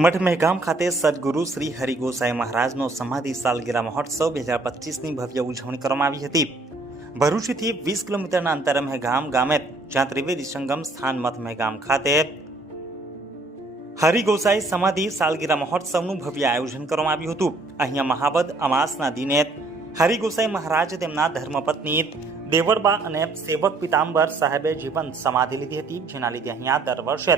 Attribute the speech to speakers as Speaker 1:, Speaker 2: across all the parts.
Speaker 1: મઠ મહેગામ ખાતે સદગુરુ શ્રી હરિગોસાઈ મહારાજનો સમાધિ સાલગીરા મહોત્સવ બે હજાર પચીસની ભવ્ય ઉજવણી કરવામાં આવી હતી. ભરૂચથી વીસ કિલોમીટરના અંતરે મહેગામ ગામે જ્યાં ત્રિવેદી સંગમ સ્થાન મઠ મહેગામ ખાતે હરિગોસાઈ સમાધિ સાલગીરા મહોત્સવનું ભવ્ય આયોજન કરવામાં આવ્યું હતું. અહીંયા મહાવદ અમાસના દિને હરિગોસાઈ મહારાજ તેમના ધર્મપત્ની દેવળબા અને સેવક પિતાંબર સાહેબે જીવન સમાધિ લીધી હતી, જેના લીધે અહીંયા દર વર્ષે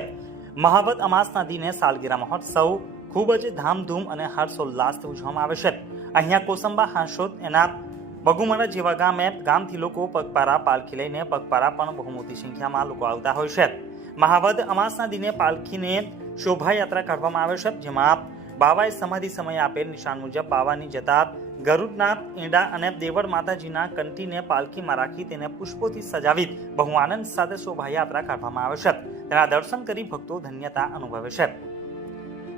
Speaker 1: મહાવદ અમાસના દિને સાલગીરા મહોત્સવ ખૂબ જ ધામધૂમ અને હર્ષોલ્લાસથી ઉજવવામાં આવે છે. અહીંયા કોસંબા, હાંસોદ એના બગુમરા જેવા ગામે ગામથી લોકો પગપારા પાલખી લઈને પગપારા પણ બહુ મોટી સંખ્યામાં લોકો આવતા હોય છે. મહાવદ અમાસના દિને પાલખીને શોભાયાત્રા કાઢવામાં આવે છે, જેમાં બાવાએ સમાધિ સમયે આપેલ નિશાન મુજબ બાવાની જતા ગરુડનાથ, ઈંડા અને દેવળ માતાજીના કંઠીને પાલખીમાં રાખી તેને પુષ્પોથી સજાવી બહુ આનંદ સાથે શોભાયાત્રા કાઢવામાં આવે છે. તેના દર્શન કરી ભક્તો ધન્યતા અનુભવે છે.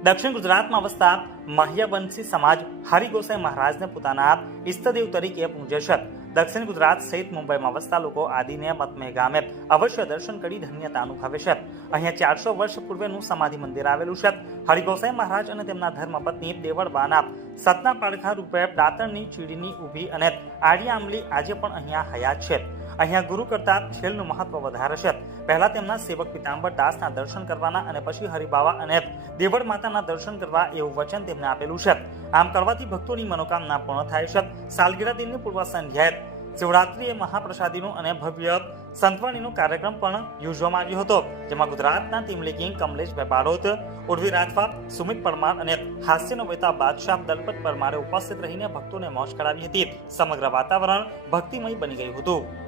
Speaker 1: દક્ષિણ ગુજરાતમાં વસતા માહ્યવંશી સમાજ હરિગોસાઈ મહારાજને પોતાના ઇષ્ટદેવ તરીકે પૂજે છે. દક્ષિણ ગુજરાત સહિત મુંબઈમાં વસતા લોકો આદિને મતમે ગામે અવશ્ય દર્શન કરી ધન્યતા અનુભવે છે. અહીંયા ચારસો વર્ષ પૂર્વેનું સમાધિ મંદિર આવેલું છે. હરિગોસાઈ મહારાજ અને તેમના ધર્મપત્ની દેવળવાના સતના પાડખા રૂપે દાંતણની ચીડીની ઊભી અને આડી આંબલી આજે પણ અહીંયા હયાત છે. અહીંયા ગુરુ કરતા છેલનું મહત્વ વધારે છે. પહેલા તેમના સેવક પિતાંબર દાસના દર્શન કરવાના અને પછી હરિબાવા અને દેવળ માતાના દર્શન કરવા એવું વચન તેમને આપેલું છે. આમ કરવાથી ભક્તોની મનોકામના પૂર્ણ થાય છે. સાલગીરા દિનની પૂર્વ સંધ્યાએ શિવરાત્રિએ મહાપ્રસાદીનું અને ભવ્ય સંતવાણીનો કાર્યક્રમ પણ યોજવામાં આવ્યો હતો. જેમાં ગુજરાતના ટીમ લીગિંગ કમલેશ બેબારોત ઉર્વી રાઠવા સુમિત પરમાર અને હાસ્યનો વેતા બાદશાહ દલપત પરમારે ઉપસ્થિત રહીને ભક્તોને મોજ કરાવી હતી. સમગ્ર વાતાવરણ ભક્તિમય બની ગયું હતું.